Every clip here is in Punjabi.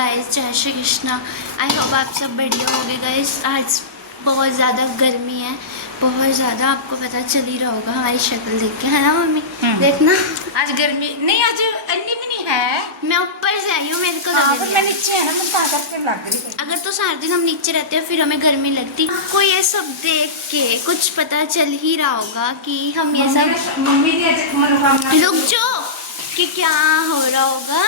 गाइस जय श्री कृष्णा। आई होप आप सब बढ़िया हो गए गाइस आज बहुत ज़्यादा गर्मी है। बहुत ज़्यादा आपको पता चल ही रहा होगा हमारी शक्ल देख के। है ना मम्मी? हम्म। देखना। आज गर्मी नहीं आज अन्नी भी नहीं है। मैं ऊपर से आई हूँ मेरे को हाँ, आ, मैं नीचे है ना मैं लग रही अगर तो सारा दिन हम नीचे रहते हैं फिर हमें गर्मी लगती आपको ये सब देख के कुछ पता चल ही रहा होगा कि हम ये सब मम्मी ने जो कि क्या हो रहा होगा।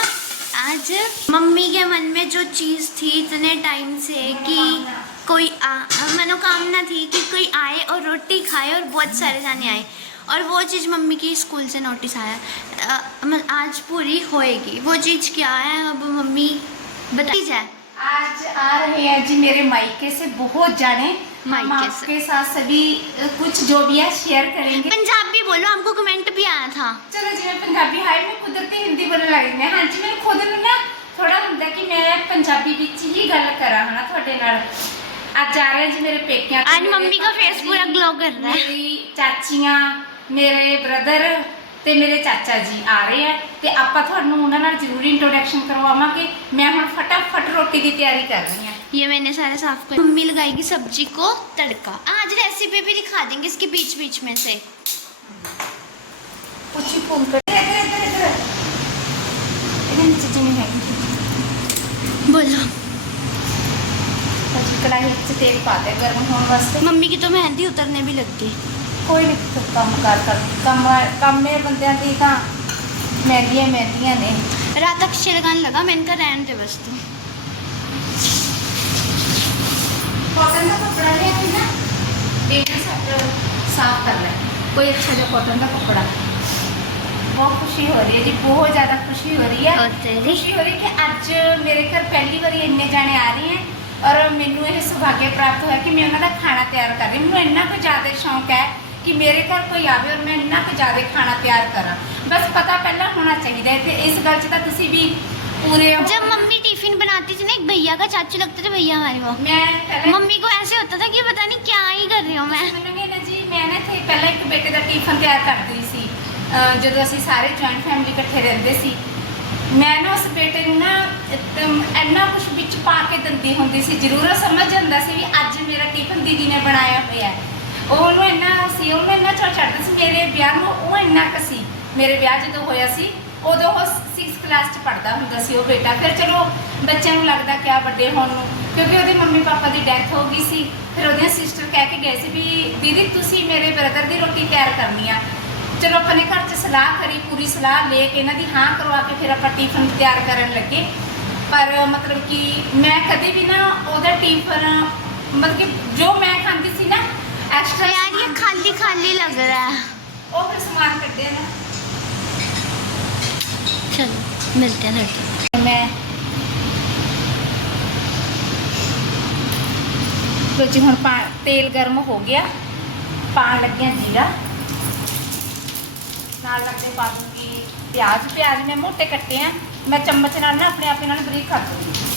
आज मम्मी के मन में जो चीज़ थी इतने टाइम से कि कोई मनोकामना थी कि कोई आए और रोटी खाए और बहुत सारे जाने आए। और वो चीज़ मम्मी की स्कूल से नोटिस आया। आज पूरी होएगी। वो चीज़ क्या है, अब मम्मी बताई जाए आज आ रहे हैं जी मेरे मायके से। बहुत जाने हम मायके से। आपके साथ सभी अ, कुछ जो भी है शेयर करेंगे पंजाबी बोलो हमको कमेंट भी आया था ਚਲੋ ਜਿਵੇਂ ਪੰਜਾਬੀ ਹਾਈ ਮੈਂ ਕੁਦਰਤੀ ਹਿੰਦੀ ਬੋਲਣ ਲੱਗ ਜਾਂਦੀ ਹਾਂ ਹਾਂਜੀ ਮੈਨੂੰ ਖੁਦ ਨੂੰ ਨਾ ਥੋੜਾ ਹੁੰਦਾ ਕਿ ਮੈਂ ਪੰਜਾਬੀ ਵਿੱਚ ਹੀ ਗੱਲ ਕਰਾਂ ਹਨਾ ਤੁਹਾਡੇ ਨਾਲ ਅੱਜ ਆ ਰਹੇ ਜੀ ਮੇਰੇ ਪੇਕਿਆਂ ਤੋਂ आज ਮੇਰੇ मम्मी का ਪਾਪਾ फेस ਜੀ, पूरा ग्लो कर रहा है ਮੇਰੀ ਚਾਚੀਆਂ ਮੇਰੇ ਬ੍ਰਦਰ ਤੇ ਮੇਰੇ ਚਾਚਾ ਜੀ ਆ ਰਹੇ ਆ ਤੇ ਆਪਾਂ ਤੁਹਾਨੂੰ ਉਹਨਾਂ ਨਾਲ ਜ਼ਰੂਰੀ ਇੰਟਰੋਡਕਸ਼ਨ ਕਰਵਾਵਾਂਗੇ ਮੈਂ ਹੁਣ ਫਟਾਫਟ ਰੋਟੀ ਦੀ ਤਿਆਰੀ ਕਰ ਰਹੀ ਹਾਂ ये मैंने सारा साफ कर मम्मी लगाएगी सब्जी को तड़का आज रेसिपी भी दिखा देंगे इसके बीच बीच में से ਕੁਛ ਹੀ ਫੋਨ ਕਰ ਇੱਧਰ ਇੱਧਰ ਇੱਧਰ ਇਹਦੇ ਵਿੱਚ ਜਿਵੇਂ ਹੈਗੀ बोलो ਅੱਜ ਕੜਾਹੀ ਵਿੱਚ ਤੇਲ ਪਾ ਦੇ ਗਰਮ ਹੋਣ ਵਾਸਤੇ मम्मी की तो मेहंदी उतरने भी लग गई ਕੋਈ ਨਹੀਂ ਤੂੰ ਕੰਮ ਕਰ ਕਰ ਕੰਮ ਕੰਮੇ ਬੰਦਿਆਂ ਦੀ ਤਾਂ ਮਹਿੰਦੀਆਂ ਮਹਿੰਦੀਆਂ ਨੇ रात अक्षय लगाने लगा मैंने कहा रहने दे बस तू ਕਾਟਨ ਦਾ ਕੱਪੜਾ ਲਿਆ ਕੇ ਨਾ ਇਹਨੂੰ ਸਭ ਸਾਫ਼ ਕਰ ਲੈ ਕੋਈ ਅੱਛਾ ਜਿਹਾ ਕਾਟਨ ਦਾ ਕੱਪੜਾ ਬਹੁਤ ਖੁਸ਼ੀ ਹੋ ਰਹੀ ਹੈ ਜੀ ਬਹੁਤ ਜ਼ਿਆਦਾ ਖੁਸ਼ੀ ਹੋ ਰਹੀ ਹੈ और तेरी ਖੁਸ਼ੀ ਹੋ ਰਹੀ ਹੈ ਕਿ ਅੱਜ ਮੇਰੇ ਘਰ ਪਹਿਲੀ ਵਾਰੀ ਇੰਨੇ ਜਾਣੇ ਆ ਰਹੇ ਹੈ ਔਰ ਮੈਨੂੰ ਇਹ ਸੁਭਾਗਿਆ ਪ੍ਰਾਪਤ ਹੋਇਆ ਕਿ ਮੈਂ ਉਹਨਾਂ ਦਾ ਖਾਣਾ ਤਿਆਰ ਕਰ ਰਹੀ ਹਾਂ। ਮੈਨੂੰ ਇੰਨਾ ਕੁ ਜ਼ਿਆਦਾ ਸ਼ੌਂਕ ਹੈ ਕਿ ਮੇਰੇ ਘਰ ਕੋਈ ਆਵੇ ਔਰ ਮੈਂ ਇੰਨਾ ਕੁ ਜ਼ਿਆਦਾ ਖਾਣਾ ਤਿਆਰ ਕਰਾਂ ਬਸ ਪਤਾ ਪਹਿਲਾਂ ਹੋਣਾ ਚਾਹੀਦਾ ਹੈ ਤੇ ਇਸ ਗੱਲ 'ਚ ਤਾਂ ਤੁਸੀਂ ਵੀ ਪੂਰੇ ਹੋ जब मम्मी टिफिन बनाती थी ना एक भैया का चाचू लगते थे भैया हमारे वो ਮੈਂ ਪਹਿਲਾਂ मम्मी को ऐसे होता था कि पता नहीं क्या ही कर रही हूँ मैं ਮੰਨੋਗੇ ਨਾ ਜੀ ਮੈਂ ਨਾ ਇੱਥੇ ਪਹਿਲਾਂ ਇੱਕ ਬੇਟੇ ਦਾ ਟਿਫਨ ਤਿਆਰ ਕਰਦੀ ਸੀ ਅਹ ਜਦੋਂ ਅਸੀਂ ਸਾਰੇ ਜੁਆਇੰਟ ਫੈਮਿਲੀ ਇਕੱਠੇ ਰਹਿੰਦੇ ਸੀ ਮੈਂ ਨਾ ਉਸ ਬੇਟੇ ਨੂੰ ਨਾ ਇੱਕਦਮ ਇੰਨਾ ਕੁਝ ਵਿੱਚ ਪਾ ਕੇ ਦਿੰਦੀ ਹੁੰਦੀ ਸੀ ਜ਼ਰੂਰ ਉਹ ਸਮਝ ਜਾਂਦਾ ਸੀ ਵੀ ਅੱਜ ਮੇਰਾ ਟਿਫਨ ਦੀਦੀ ਨੇ ਬਣਾਇਆ ਹੋਇਆ ਹੈ ਉਹ ਉਹਨੂੰ ਇੰਨਾ ਸੀ, ਉਹਨੂੰ ਇੰਨਾ ਚਾਅ ਚੜਦਾ ਸੀ, ਮੇਰੇ ਵਿਆਹ ਨੂੰ ਉਹ ਇੰਨਾ ਕੁ ਸੀ। ਮੇਰੇ ਵਿਆਹ ਜਦੋਂ ਹੋਇਆ ਸੀ, ਉਦੋਂ ਉਹ 6th ਕਲਾਸ 'ਚ ਪੜਦਾ ਹੁੰਦਾ ਸੀ ਉਹ ਬੇਟਾ। ਫਿਰ ਚਲੋ ਬੱਚਿਆਂ ਨੂੰ ਲੱਗਦਾ ਕਿਆ ਵੱਡੇ ਹੋਣ ਨੂੰ, ਕਿਉਂਕਿ ਉਹਦੇ ਮੰਮੀ ਪਾਪਾ ਦੀ ਡੈਥ ਹੋ ਗਈ ਸੀ। ਫਿਰ ਉਹਦੀਆਂ ਸਿਸਟਰ ਕਹਿ ਕੇ ਗਏ ਸੀ ਵੀ, ਦੀਦੀ, ਤੁਸੀਂ ਮੇਰੇ ਬ੍ਰਦਰ ਦੀ ਰੋਟੀ ਤਿਆਰ ਕਰਨੀ ਆ। ਚਲੋ ਆਪਾਂ ਨੇ ਘਰ 'ਚ ਸਲਾਹ ਕਰੀ, ਪੂਰੀ ਸਲਾਹ ਲੈ ਕੇ ਇਹਨਾਂ ਦੀ ਹਾਂ ਕਰਵਾ ਕੇ ਫਿਰ ਆਪਾਂ ਟਿਫਨ ਤਿਆਰ ਕਰਨ ਲੱਗੇ। ਪਰ ਮਤਲਬ ਕਿ ਮੈਂ ਕਦੇ ਵੀ ਨਾ ਉਹਦਾ ਟਿਫਨ ਮਤਲਬ ਕਿ ਜੋ ਮੈਂ ਖਾਂਦੀ ਸੀ ਐਕਸਟਰਾ यार ये खाली खाली लग रहा है ਉਹ ਫਿਰ ਸਮਾਨ ਕੱਢਿਆ ਨਾ चलो मिलते हैं लड़के ਮੈਂ ਲੋ ਜੀ ਹੁਣ ਪਾ ਤੇਲ ਗਰਮ ਹੋ ਗਿਆ ਪਾਣ ਲੱਗਿਆ ਜੀਰਾ ਨਾਲ ਲੱਗਦੇ ਪਾ ਦੂੰਗੀ ਪਿਆਜ਼ ਪਿਆਜ਼ ਮੈਂ ਮੋਟੇ ਕੱਟੇ ਆ ਮੈਂ ਚਮਚ ਨਾਲ ਨਾ ਆਪਣੇ ਆਪੇ ਨਾਲ ਬਰੀਕ ਕਰ ਦੂੰਗੀ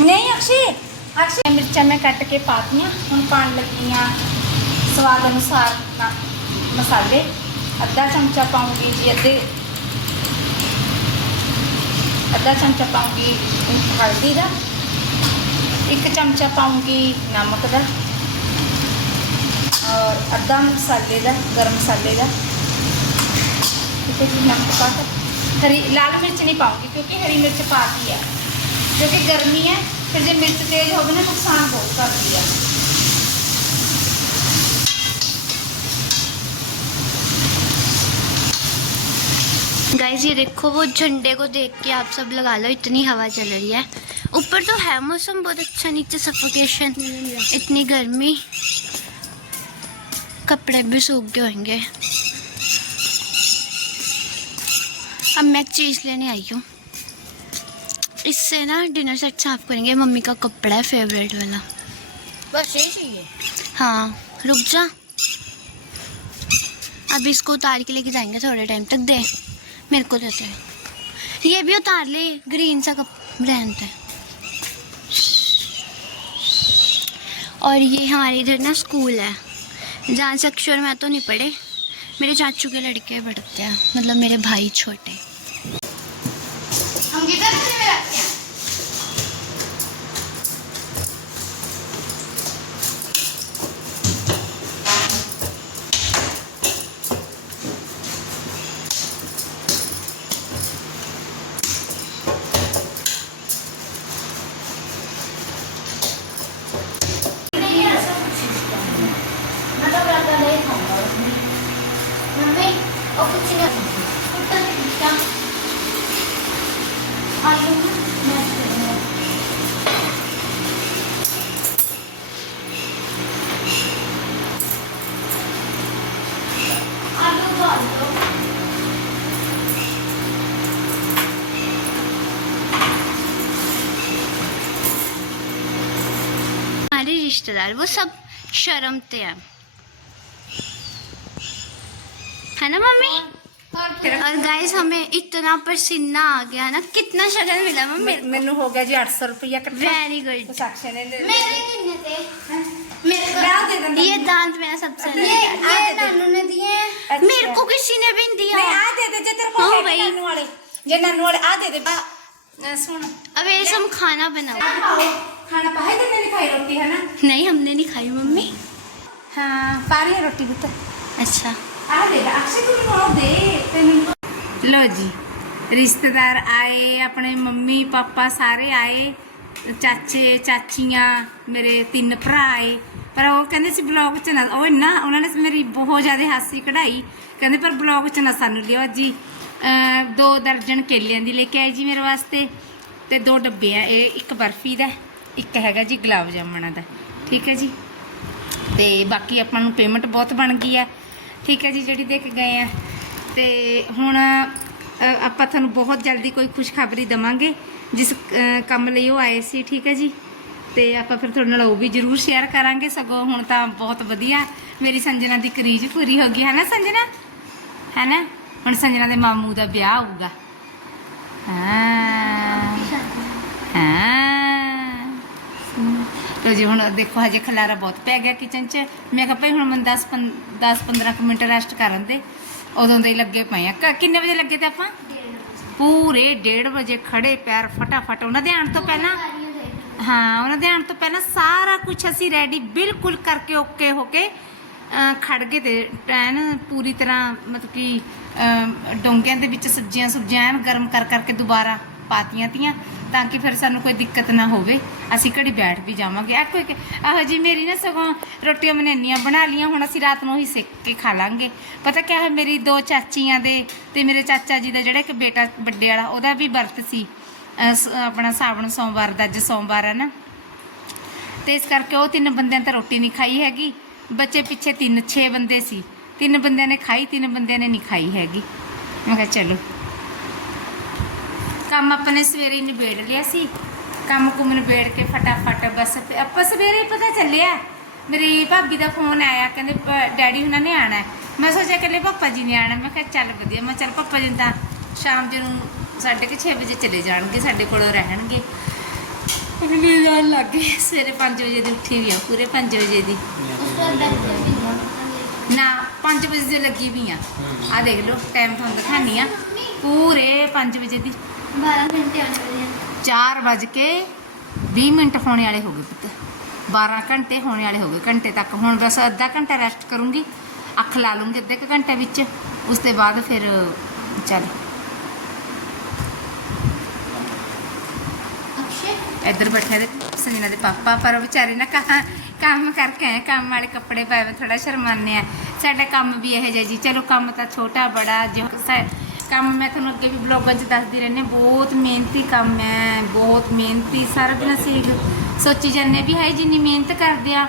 ਨਹੀਂ ਅਕਸ਼ੇ ਅਕਸ਼ੇ ਮਿਰਚਾਂ ਮੈਂ ਕੱਟ ਕੇ ਪਾਤੀਆਂ, ਹੁਣ ਪਾਣ ਲੱਗੀਆਂ ਸਵਾਦ ਅਨੁਸਾਰ ਮਸਾਲੇ। ਅੱਧਾ ਚਮਚਾ ਪਾਉਂਗੀ ਜੀ ਅੱਧੇ, ਅੱਧਾ ਚਮਚਾ ਪਾਉਂਗੀ ਹਲਦੀ ਦਾ, ਇੱਕ ਚਮਚਾ ਪਾਉਂਗੀ ਨਮਕ ਦਾ, ਔਰ ਅੱਧਾ ਮਸਾਲੇ ਦਾ, ਗਰਮ ਮਸਾਲੇ ਦਾ। ਠੀਕ ਹੈ ਜੀ, ਨਮਕ ਪਾ ਕੇ। ਹਰੀ, ਲਾਲ ਮਿਰਚ ਨਹੀਂ ਪਾਉਂਗੀ ਕਿਉਂਕਿ ਹਰੀ ਮਿਰਚ ਪਾਤੀ ਹੈ जो कि गर्मी है, फिर जब मिर्च तेज होगी ना, नुकसान बहुत करती है गाइज़ ये देखो, वो झंडे को देख के आप सब लगा लो, इतनी हवा चल रही है। ऊपर तो है मौसम, बहुत अच्छा नीचे सफोकेशन इतनी गर्मी। कपड़े भी सूख गए होंगे। अब मैं चीज़ लेने आई हूँ। इससे ना डिनर सेट साफ़ करेंगे। मम्मी का कपड़ा है फेवरेट वाला। बस ये चाहिए। हाँ रुक जा। अब इसको उतार के लेके जाएँगे थोड़े टाइम तक दे मेरे को देते ये भी उतार ले ग्रीन सा कप रहता है। और ये हमारे इधर ना स्कूल है। जहाँ से अक्षर मैं तो नहीं पढ़े। मेरे चाचू के लड़के पढ़ते हैं। मतलब मेरे भाई छोटे। हम किधर से ก็ได้ของเรามันไม่ออฟฟิเชียลมันเป็นจังอายุมาถึงอายุก่อนเนาะ Риште дали во саб шарам тем. है ना मम्मी और फिर और गाइस हमें इतना पसीना आ गया ना कितना शगन मिला मम्मी ਮੈਨੂੰ ਹੋ ਗਿਆ ਜੀ 800 ਰੁਪਇਆ ਇਕੱਠਾ वेरी गुड ਸਾਕਸ਼ੇ ਨੇ ਲੈ मेरे कितने थे ब्याह दे देना। ये दांत मेरा सबसे ये- अलग है। ये नानू ने दिए अच्छा। मेरे को किसी ने भी नहीं दिया ਨਹੀਂ ਆ ਦੇ ਦੇ ਜੇ ਤੇਰੇ ਕੋਲ ਹਾਂ ਹੈ ਬਈ। ਨਾਨੂ ਵਾਲੇ ਜੇ ਨਾਨੂ ਵਾਲੇ ਆ ਦੇ ਦੇ ਬਾ ਅ, ਸੁਣ अब ये सब खाना बनाओ ਖਾਣਾ ਪਾਹੇ ਤੇ ਨਹੀਂ ਖਾਈ ਰੋਟੀ ਹੈ ਨਾ नहीं हमने नहीं खाई मम्मी ਹਾਂ ਪਾ ਰਹੀ ਹੈ ਰੋਟੀ ਪੁੱਤ अच्छा ਆ ਦੇ ਅਕਸ਼ੇ ਤੂੰ ਮੈਨੂੰ ਦੇ ਤੈਨੂੰ ਲੋ ਜੀ, ਰਿਸ਼ਤੇਦਾਰ ਆਏ, ਆਪਣੇ ਮੰਮੀ, ਪਾਪਾ ਸਾਰੇ ਆਏ, ਚਾਚੇ, ਚਾਚੀਆਂ, ਮੇਰੇ ਤਿੰਨ ਭਰਾ ਆਏ। ਪਰ ਉਹ ਕਹਿੰਦੇ ਸੀ ਬਲੌਗ ਚ ਨਾ ਉਹ ਇੰਨਾ ਉਹਨਾਂ ਨੇ ਮੇਰੀ ਬਹੁਤ ਜ਼ਿਆਦਾ ਹਾਸੀ ਕਢਾਈ। ਕਹਿੰਦੇ, ਪਰ ਬਲੌਗ ਚ ਨਾ ਸਾਨੂੰ ਲਿਓ ਜੀ। ਦੋ ਦਰਜਨ ਕੇਲਿਆਂ ਦੀ ਲੈ ਕੇ ਆਏ ਜੀ ਮੇਰੇ ਵਾਸਤੇ ਤੇ ਦੋ ਡੱਬੇ ਆ। ਇਹ ਇੱਕ ਬਰਫੀ ਦਾ, ਇੱਕ ਹੈਗਾ ਜੀ ਗੁਲਾਬ ਜਾਮਣਾ ਦਾ। ਠੀਕ ਹੈ ਜੀ? ਤੇ ਬਾਕੀ ਆਪਾਂ ਨੂੰ ਪੇਮੈਂਟ ਬਹੁਤ ਬਣ ਗਈ ਆ। ਠੀਕ ਹੈ ਜੀ ਜਿਹੜੀ ਦੇ ਕੇ ਗਏ ਆ। ਤੇ ਹੁਣ ਆਪਾਂ ਤੁਹਾਨੂੰ ਬਹੁਤ ਜਲਦੀ ਕੋਈ ਖੁਸ਼ਖਬਰੀ ਦਵਾਂਗੇ ਜਿਸ ਕੰਮ ਲਈ ਉਹ ਆਏ ਸੀ ਠੀਕ ਹੈ ਜੀ। ਤੇ ਆਪਾਂ ਫਿਰ ਤੁਹਾਡੇ ਨਾਲ ਉਹ ਵੀ ਜ਼ਰੂਰ ਸ਼ੇਅਰ ਕਰਾਂਗੇ। ਸਗੋਂ ਹੁਣ ਤਾਂ ਬਹੁਤ ਵਧੀਆ ਮੇਰੀ ਸੰਜਨਾ ਦੀ ਕਰੀਜ਼ ਪੂਰੀ ਹੋ ਗਈ ਹੈ ਨਾ ਸੰਜਨਾ? ਹੈ ਨਾ? ਹੁਣ ਸੰਜਨਾ ਦੇ ਮਾਮੂ ਦਾ ਵਿਆਹ ਹੋਊਗਾ। ਹਾਂ। ਹਾਂ। ਲੋ ਜੀ ਹੁਣ ਦੇਖੋ, ਹਜੇ ਖਲਾਰਾ ਬਹੁਤ ਪੈ ਗਿਆ ਕਿਚਨ 'ਚ। ਮੈਂ ਕਿਹਾ, ਭਈ ਹੁਣ ਮੈਂ 10 10 15 ਕੁ ਮਿੰਟ ਰੈਸਟ ਕਰਨ ਦੇ। ਉਦੋਂ ਦੇ ਲੱਗੇ ਪਏ ਆ। ਕ- ਕਿੰਨੇ ਵਜੇ ਲੱਗੇ ਤੇ ਆਪਾਂ? ਪੂਰੇ 1:30 ਵਜੇ ਖੜੇ ਪੈਰ ਫਟਾਫਟ। ਉਹਨਾਂ ਦੇ ਆਉਣ ਤੋਂ ਪਹਿਲਾਂ? ਹਾਂ, ਉਹਨਾਂ ਦੇ ਆਉਣ ਤੋਂ ਪਹਿਲਾਂ ਸਾਰਾ ਕੁਝ ਅਸੀਂ ਰੈਡੀ ਬਿਲਕੁਲ ਕਰਕੇ ਓਕੇ ਹੋ ਕੇ ਖੜ ਗਏ ਤੇ ਐਨ ਪੂਰੀ ਤਰ੍ਹਾਂ ਮਤਲਬ ਕਿ ਡੋਂਗਿਆਂ ਦੇ ਵਿੱਚ ਸਬਜ਼ੀਆਂ ਸੁਬਜ਼ੀਆਂ ਗਰਮ ਕਰ ਕਰਕੇ ਦੁਬਾਰਾ ਪਾਤੀਆਂ ਤੀਆਂ। ਤਾਂ ਕਿ ਫਿਰ ਸਾਨੂੰ ਕੋਈ ਦਿੱਕਤ ਨਾ ਹੋਵੇ। ਅਸੀਂ ਘੜੀ ਬੈਠ ਵੀ ਜਾਵਾਂਗੇ। ਆ ਕੋਈ ਆਹੋ ਜੀ ਮੇਰੀ ਨਾ ਸਗੋਂ ਰੋਟੀਆਂ ਮੈਨੇ ਇੰਨੀਆਂ ਬਣਾ ਲੀਆਂ ਹੁਣ ਅਸੀਂ ਰਾਤ ਨੂੰ ਹੀ ਸੇਕ ਕੇ ਖਾ ਲਾਂਗੇ। ਪਤਾ ਕਿਆ ਹੈ, ਮੇਰੀ ਦੋ ਚਾਚੀਆਂ ਦੇ ਤੇ ਮੇਰੇ ਚਾਚਾ ਜੀ ਦਾ ਜਿਹੜਾ ਇੱਕ ਬੇਟਾ ਵੱਡੇ ਵਾਲਾ, ਉਹਦਾ ਵੀ ਵਰਤ ਸੀ ਸ- ਆਪਣਾ ਸਾਵਣ ਸੋਮਵਾਰ ਦਾ, ਅੱਜ ਸੋਮਵਾਰ ਹੈ ਨਾ। ਤੇ ਇਸ ਕਰਕੇ ਉਹ ਤਿੰਨ ਬੰਦਿਆਂ ਤਾਂ ਰੋਟੀ ਨਹੀਂ ਖਾਈ ਹੈਗੀ। ਬੱਚੇ ਪਿੱਛੇ ਤਿੰਨ 6 ਬੰਦੇ ਸੀ। ਤਿੰਨ ਬੰਦਿਆਂ ਨੇ ਖਾਈ, ਤਿੰਨ ਬੰਦਿਆਂ ਨੇ ਨਹੀਂ ਖਾਈ ਹੈਗੀ। ਮੈਂ ਕਿਹਾ ਚਲੋ। ਕੰਮ ਆਪਾਂ ਨੇ ਸਵੇਰੇ ਨਿਬੇੜ ਲਿਆ ਸੀ। ਕੰਮ ਕੁਮ ਨਿਬੇੜ ਕੇ ਫਟਾਫਟ ਬਸ ਆਪਾਂ ਸਵੇਰੇ ਪਤਾ ਚੱਲਿਆ। ਮੇਰੀ ਭਾਬੀ ਦਾ ਫੋਨ ਆਇਆ, ਕਹਿੰਦੇ, ਪ- ਡੈਡੀ ਉਹਨਾਂ ਨੇ ਆਣਾ ਮੈਂ ਸੋਚਿਆ ਕਿ ਪਾਪਾ ਜੀ ਨੇ ਆਣਾ। ਮੈਂ ਕਿਹਾ, ਚੱਲ ਵਧੀਆ। ਮੈਂ ਚੱਲ ਪਾਪਾ ਜੀ ਨੂੰ ਤਾਂ ਸ਼ਾਮ ਜੀ ਨੂੰ ਸਾਢੇ ਕੁ ਛੇ ਵਜੇ ਚਲੇ ਜਾਣਗੇ, ਸਾਡੇ ਕੋਲੋਂ ਰਹਿਣਗੇ। ਅਗਲੀ ਜਾਣ ਲੱਗ ਗਈ। ਸਵੇਰੇ 5 ਵਜੇ ਦੀ ਉੱਠੀ ਵੀ ਆ, ਪੂਰੇ 5 ਵਜੇ ਦੀ। ਨਾ 5 ਵਜੇ ਦੀ ਲੱਗੀ ਵੀ ਆ। ਆ ਦੇਖ ਲਓ ਟਾਈਮ ਤੁਹਾਨੂੰ ਦਿਖਾਣੀ ਆ। ਪੂਰੇ 5 ਵਜੇ ਦੀ। 12 ਘੰਟੇ ਆਉਣੇ ਵਾਲੇ ਆ। 4 ਕੇ 20 ਮਿੰਟ ਹੋਣੇ ਵਾਲੇ ਹੋ ਗਏ ਪੁੱਤ। 12 ਘੰਟੇ ਹੋਣੇ ਵਾਲੇ ਹੋ ਗਏ ਘੰਟੇ ਤੱਕ। ਹੁਣ ਬਸ ਅੱਧਾ ਘੰਟਾ ਰੈਸਟ ਕਰੂੰਗੀ ਅੱਖ ਲਾ ਲੂੰਗੀ ਅੱਧੇ ਕੁ ਘੰਟੇ ਵਿੱਚ। ਉਸ ਤੋਂ ਬਾਅਦ ਫਿਰ ਚੱਲ। ਇੱਧਰ ਬੈਠੇ ਦੇ ਸਨੀਨਾ ਦੇ ਪਾਪਾ ਪਰ ਉਹ ਵਿਚਾਰੇ ਨਾ ਕਹਾ ਕੰਮ ਕਰਕੇ ਆਏ ਕੰਮ ਵਾਲੇ ਕੱਪੜੇ ਪਾਏ ਵੇ ਥੋੜਾ ਸ਼ਰਮਾਨੇ ਆ। ਸਾਡਾ ਕੰਮ ਵੀ ਇਹੋ ਜਿਹਾ ਜੀ। ਚਲੋ ਕੰਮ ਤਾਂ ਛੋਟਾ ਬੜਾ ਜਿਹੋ ਸਾ- ਕੰਮ ਮੈਂ ਤੁਹਾਨੂੰ ਅੱਗੇ ਵੀ ਬਲੌਗਾਂ 'ਚ ਦੱਸਦੀ ਰਹਿੰਦੀ ਬਹੁਤ ਮਿਹਨਤੀ ਕੰਮ ਹੈ, ਬਹੁਤ ਮਿਹਨਤੀ, ਸਾਰਾ ਦਿਨ ਅਸੀਂ ਸੋਚੀ ਜਾਂਦੇ ਵੀ ਹੈ ਜਿੰਨੀ ਮਿਹਨਤ ਕਰਦੇ ਆ।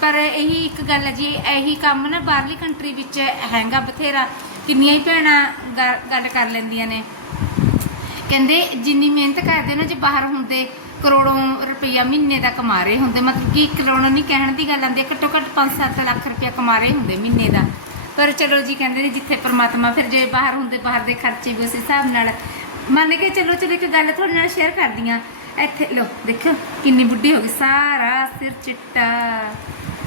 ਪਰ ਇਹੀ ਇੱਕ ਗੱਲ ਹੈ ਜੀ, ਇਹੀ ਕੰਮ ਨਾ ਬਾਹਰਲੀ ਕੰਟਰੀ ਵਿੱਚ ਹੈਗਾ ਬਥੇਰਾ, ਕਿੰਨੀਆਂ ਹੀ ਭੈਣਾਂ ਗੱਲ ਕਰ ਲੈਂਦੀਆਂ ਨੇ। ਕਹਿੰਦੇ ਜਿੰਨੀ ਮਿਹਨਤ ਕਰਦੇ ਨਾ, ਜੇ ਬਾਹਰ ਹੁੰਦੇ ਕਰੋੜੋਂ ਰੁਪਈਆ ਮਹੀਨੇ ਦਾ ਕਮਾ ਰਹੇ ਹੁੰਦੇ, ਮਤਲਬ ਕਿ ਕਰੋੜੋਂ ਨਹੀਂ ਕਹਿਣ ਦੀ ਗੱਲ ਆਉਂਦੀ, ਘੱਟੋ ਘੱਟ 5-7 ਲੱਖ ਰੁਪਈਆ ਕਮਾ ਰਹੇ ਹੁੰਦੇ ਮਹੀਨੇ ਦਾ। ਪਰ ਚਲੋ ਜੀ ਕਹਿੰਦੇ ਨੇ ਜਿੱਥੇ ਪ੍ਰਮਾਤਮਾ ਫਿਰ ਜੇ ਬਾਹਰ ਹੁੰਦੇ, ਬਾਹਰ ਦੇ ਖਰਚੇ ਵੀ ਉਸ ਹਿਸਾਬ ਨਾਲ। ਮੰਨ ਕੇ ਚਲੋ ਚਲੋ ਇੱਕ ਗੱਲ ਤੁਹਾਡੇ ਨਾਲ ਸ਼ੇਅਰ ਕਰਦੀ ਆ ਇੱਥੇ ਲੋ ਦੇਖੋ ਕਿੰਨੀ ਬੁੱਢੀ ਹੋ ਗਈ। ਸਾਰਾ ਸਿਰ ਚਿੱਟਾ,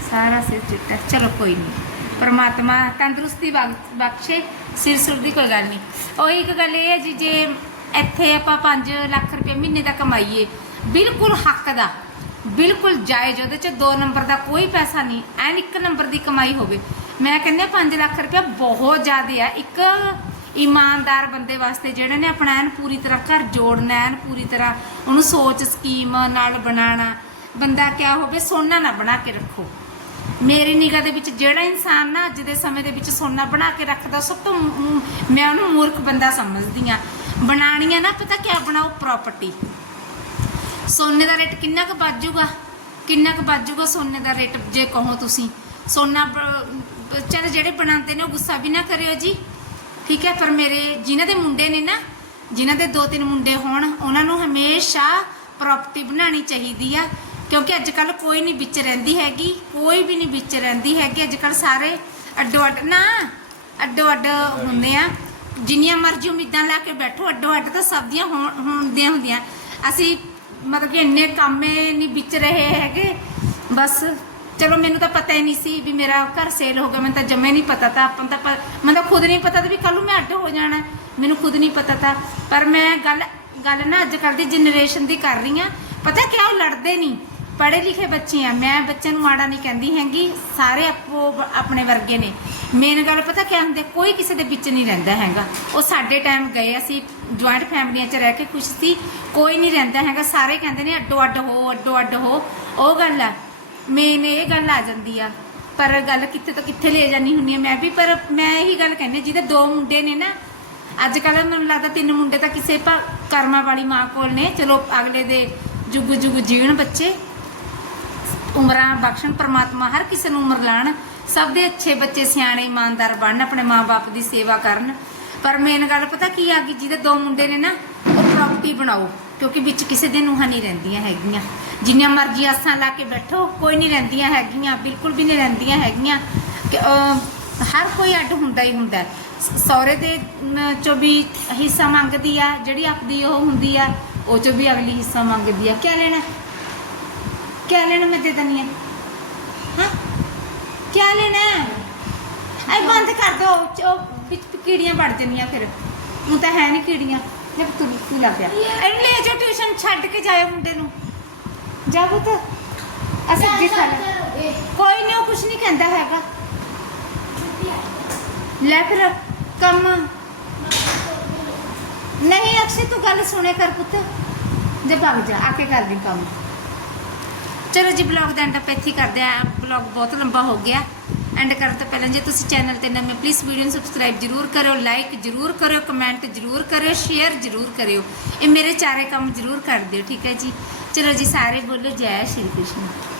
ਸਾਰਾ ਸਿਰ ਚਿੱਟਾ। ਚਲੋ ਕੋਈ ਨਹੀਂ ਪਰਮਾਤਮਾ ਤੰਦਰੁਸਤੀ ਬਖਸ਼ੇ, ਸਿਰ ਸੁਰ ਦੀ ਕੋਈ ਗੱਲ ਨਹੀਂ ਉਹੀ ਇੱਕ ਗੱਲ ਇਹ ਹੈ ਜੀ, ਜੇ ਇੱਥੇ ਆਪਾਂ 5 ਲੱਖ ਰੁਪਏ ਮਹੀਨੇ ਦਾ ਕਮਾਈਏ, ਬਿਲਕੁਲ ਹੱਕ ਦਾ, ਬਿਲਕੁਲ ਜਾਇਜ਼, ਉਹਦੇ ਚ 2 ਨੰਬਰ ਦਾ ਕੋਈ ਪੈਸਾ ਨਹੀਂ ਐਨ ਇੱਕ ਨੰਬਰ ਦੀ ਕਮਾਈ ਹੋਵੇ। ਮੈਂ ਕਹਿੰਦੇ 5 ਲੱਖ ਰੁਪਏ ਬਹੁਤ ਜ਼ਿਆਦਾ ਆ। ਇੱਕ ਇਮਾਨਦਾਰ ਬੰਦੇ ਵਾਸਤੇ ਜਿਹੜੇ ਨੇ ਆਪਣਾ ਐਨ ਪੂਰੀ ਤਰ੍ਹਾਂ ਘਰ ਜੋੜਨਾ, ਐਨ ਪੂਰੀ ਤਰ੍ਹਾਂ ਉਹਨੂੰ ਸੋਚ, ਸਕੀਮ ਨਾਲ ਬਣਾਉਣਾ। ਬੰਦਾ ਕਿਆ ਹੋਵੇ, ਸੋਨਾ ਨਾ ਬਣਾ ਕੇ ਰੱਖੋ। ਮੇਰੀ ਨਿਗਾਹ ਦੇ ਵਿੱਚ ਜਿਹੜਾ ਇਨਸਾਨ ਨਾ ਅੱਜ ਦੇ ਸਮੇਂ ਦੇ ਵਿੱਚ ਸੋਨਾ ਬਣਾ ਕੇ ਰੱਖਦਾ, ਸਭ ਤੋਂ ਮੈਂ ਉਹਨੂੰ ਮੂਰਖ ਬੰਦਾ ਸਮਝਦੀ ਆ ਬਣਾਣੀਆਂ ਨਾ, ਪਤਾ ਕਿਆ ਬਣਾਓ? ਪ੍ਰਾਪਰਟੀ ਸੋਨੇ ਦਾ ਰੇਟ ਕਿੰਨਾ ਕੁ ਵੱਜੂਗਾ ਕਿੰਨਾ ਕੁ ਵੱਜੂਗਾ ਸੋਨੇ ਦਾ ਰੇਟ ਜੇ ਕਹੋ ਤੁਸੀਂ? ਸੋਨਾ ਚਲ ਜਿਹੜੇ ਬਣਾਉਂਦੇ ਨੇ ਉਹ ਗੁੱਸਾ ਵੀ ਨਾ ਕਰਿਓ ਜੀ। ਠੀਕ ਹੈ, ਪਰ ਮੇਰੇ ਜਿਨ੍ਹਾਂ ਦੇ ਮੁੰਡੇ ਨੇ ਨਾ, ਜਿਨ੍ਹਾਂ ਦੇ ਦੋ ਤਿੰਨ ਮੁੰਡੇ ਹੋਣ, ਉਹਨਾਂ ਨੂੰ ਹਮੇਸ਼ਾ ਪ੍ਰਾਪਰਟੀ ਬਣਾਉਣੀ ਚਾਹੀਦੀ ਆ। ਕਿਉਂਕਿ ਅੱਜ ਕੱਲ ਕੋਈ ਨਹੀਂ ਵਿੱਚ ਰਹਿੰਦੀ ਹੈਗੀ, ਕੋਈ ਵੀ ਨਹੀਂ ਵਿੱਚ ਰਹਿੰਦੀ ਹੈਗੀ। ਅੱਜ ਕੱਲ ਸਾਰੇ ਅੱਡੋ ਅੱਡ ਨਾ ਅੱਡੋ ਅੱਡ ਹੁੰਦੇ ਆ। ਜਿੰਨੀਆਂ ਮਰਜ਼ੀ ਉਮੀਦਾਂ ਲਾ ਕੇ ਬੈਠੋ ਅੱਡੋ ਅੱਡ ਤਾਂ ਸਭ ਦੀਆਂ ਹੋਣ- ਹੁੰਦੀਆਂ ਹੁੰਦੀਆਂ। ਅਸੀਂ ਮਤਲਬ ਕਿ ਇੰਨੇ ਕਾਮੇ ਨਹੀਂ ਵਿੱਚ ਰਹੇ ਹੈਗੇ, ਬਸ। ਚਲੋ ਮੈਨੂੰ ਤਾਂ ਪਤਾ ਹੀ ਨਹੀਂ ਸੀ ਵੀ ਮੇਰਾ ਘਰ ਸੇਲ ਹੋ ਗਿਆ, ਮੈਨੂੰ ਤਾਂ ਜਮੇ ਨਹੀਂ ਪਤਾ ਤਾਂ ਆਪਾਂ ਨੂੰ ਤਾਂ ਪ- ਮੈਨੂੰ ਤਾਂ ਖੁਦ ਨਹੀਂ ਪਤਾ ਤਾਂ ਵੀ ਕੱਲ ਨੂੰ ਮੈਂ ਅੱਡ ਹੋ ਜਾਣਾ। ਮੈਨੂੰ ਖੁਦ ਨਹੀਂ ਪਤਾ ਤਾਂ। ਪਰ ਮੈਂ ਗੱਲ ਗੱਲ ਨਾ ਅੱਜ ਕੱਲ੍ਹ ਦੀ ਜਨਰੇਸ਼ਨ ਦੀ ਕਰ ਰਹੀ ਆ ਪਤਾ ਕਿਆ, ਉਹ ਲੜਦੇ ਨਹੀਂ। ਪੜ੍ਹੇ ਲਿਖੇ ਬੱਚੇ ਆ। ਮੈਂ ਬੱਚਿਆਂ ਨੂੰ ਮਾੜਾ ਨਹੀਂ ਕਹਿੰਦੀ ਹੈਗੀ। ਸਾਰੇ ਆਪੋ ਆਪਣੇ ਵਰਗੇ ਨੇ। ਮੇਨ ਗੱਲ ਪਤਾ ਕਿਆ ਹੁੰਦੇ ਕੋਈ ਕਿਸੇ ਦੇ ਵਿੱਚ ਨਹੀਂ ਰਹਿੰਦਾ ਹੈਗਾ। ਉਹ ਸਾਡੇ ਟਾਈਮ ਗਏ, ਅਸੀਂ ਜੁਆਇੰਟ ਫੈਮਲੀਆਂ 'ਚ ਰਹਿ ਕੇ ਖੁਸ਼ ਸੀ। ਕੋਈ ਨਹੀਂ ਰਹਿੰਦਾ ਹੈਗਾ। ਸਾਰੇ ਕਹਿੰਦੇ ਨੇ ਅੱਡੋ ਅੱਡ ਹੋ, ਅੱਡੋ ਅੱਡ ਹੋ। ਉਹ ਗੱਲ ਆ। ਮੇਨ ਇਹ ਗੱਲ ਆ ਜਾਂਦੀ ਆ, ਪਰ ਗੱਲ ਕਿੱਥੇ ਤੋਂ ਕਿੱਥੇ ਲੈ ਜਾਨੀ ਹੁੰਦੀ ਆ ਮੈਂ ਵੀ, ਪਰ ਮੈਂ ਇਹੀ ਗੱਲ ਕਹਿੰਦੀ ਜਿਹਦੇ ਦੋ ਮੁੰਡੇ ਨੇ ਨਾ, ਅੱਜ ਕੱਲ੍ਹ ਮੈਨੂੰ ਲੱਗਦਾ ਤਿੰਨ ਮੁੰਡੇ ਤਾਂ ਕਿਸੇ ਭਾ, ਕਰਮਾਂ ਵਾਲੀ ਮਾਂ ਕੋਲ ਨੇ, ਚਲੋ ਅਗਲੇ ਦੇ ਜੁਗ ਜੁਗ ਜੀਣ ਬੱਚੇ, ਉਮਰਾਂ ਬਖਸ਼ਣ, ਪ੍ਰਮਾਤਮਾ ਹਰ ਕਿਸੇ ਨੂੰ ਉਮਰ ਲਾਣ, ਸਭ ਦੇ ਅੱਛੇ ਬੱਚੇ ਸਿਆਣੇ ਇਮਾਨਦਾਰ ਬਣਨ, ਆਪਣੇ ਮਾਪੇ ਦੀ ਸੇਵਾ ਕਰਨ, ਪਰ ਮੇਨ ਗੱਲ ਪਤਾ ਕੀ ਆ ਗਈ ਜਿਹਦੇ ਦੋ ਮੁੰਡੇ ਨੇ ਨਾ, ਉਹ ਪ੍ਰਾਪਰਟੀ ਬਣਾਓ, ਕਿਉਂਕਿ ਵਿੱਚ ਕਿਸੇ ਦੇ ਨੂੰਹਾਂ ਨਹੀਂ ਰਹਿੰਦੀਆਂ ਹੈਗੀਆਂ। जिन्या मर्ज़ी आसा ला के बैठो कोई नहीं रिया है बिल्कुल भी नहीं रिया है हर कोई अड हों हों सहरे के चो भी हिस्सा मंगती है जी आपकी होंगी है वह चो भी अगली हिस्सा मंगती है क्या लेना क्या लेना मैं दे दनी हाँ क्या लेना है बंद कर दो कीड़िया बढ़ जनिया फिर हूँ तो है नहीं कीड़िया ले जाओ ट्यूशन छड़ के जाए मुंडे ਜਾ ਪੁੱਤ ਅਸੀਂ ਜੀ ਖਾ ਲੈ ਕੋਈ ਨਹੀਂ ਉਹ ਕੁਝ ਨਹੀਂ ਕਹਿੰਦਾ ਹੈਗਾ ਲੈ ਫਿਰ ਕੰਮ ਨਹੀਂ ਅਕਸ਼ੇ ਤੂੰ ਗੱਲ ਸੁਣੇ ਕਰ ਪੁੱਤ ਜੇ ਭੱਗ ਜਾ ਆ ਕੇ ਕਰ ਦੀ ਕੰਮ ਚਲੋ ਜੀ ਬਲੌਗ ਦਾ ਐਂਡ ਆਪਾਂ ਇੱਥੇ ਹੀ ਕਰਦੇ ਆ ਬਲੌਗ ਬਹੁਤ ਲੰਬਾ ਹੋ ਗਿਆ ਐਂਡ ਕਰਨ ਤੋਂ ਪਹਿਲਾਂ ਜੇ ਤੁਸੀਂ ਚੈਨਲ ਤੇ ਨਵੇਂ ਪਲੀਜ਼ ਵੀਡੀਓ ਨੂੰ ਸਬਸਕ੍ਰਾਈਬ ਜਰੂਰ ਕਰਿਓ ਲਾਈਕ ਜਰੂਰ ਕਰਿਓ ਕਮੈਂਟ ਜਰੂਰ ਕਰਿਓ ਸ਼ੇਅਰ ਜਰੂਰ ਕਰਿਓ ਇਹ ਮੇਰੇ ਚਾਰੇ ਕੰਮ ਜਰੂਰ ਕਰ ਦਿਓ ਠੀਕ ਹੈ ਜੀ ਚਲੋ ਜੀ ਸਾਰੇ ਬੋਲੋ ਜੈ ਸ਼੍ਰੀ ਕ੍ਰਿਸ਼ਨ।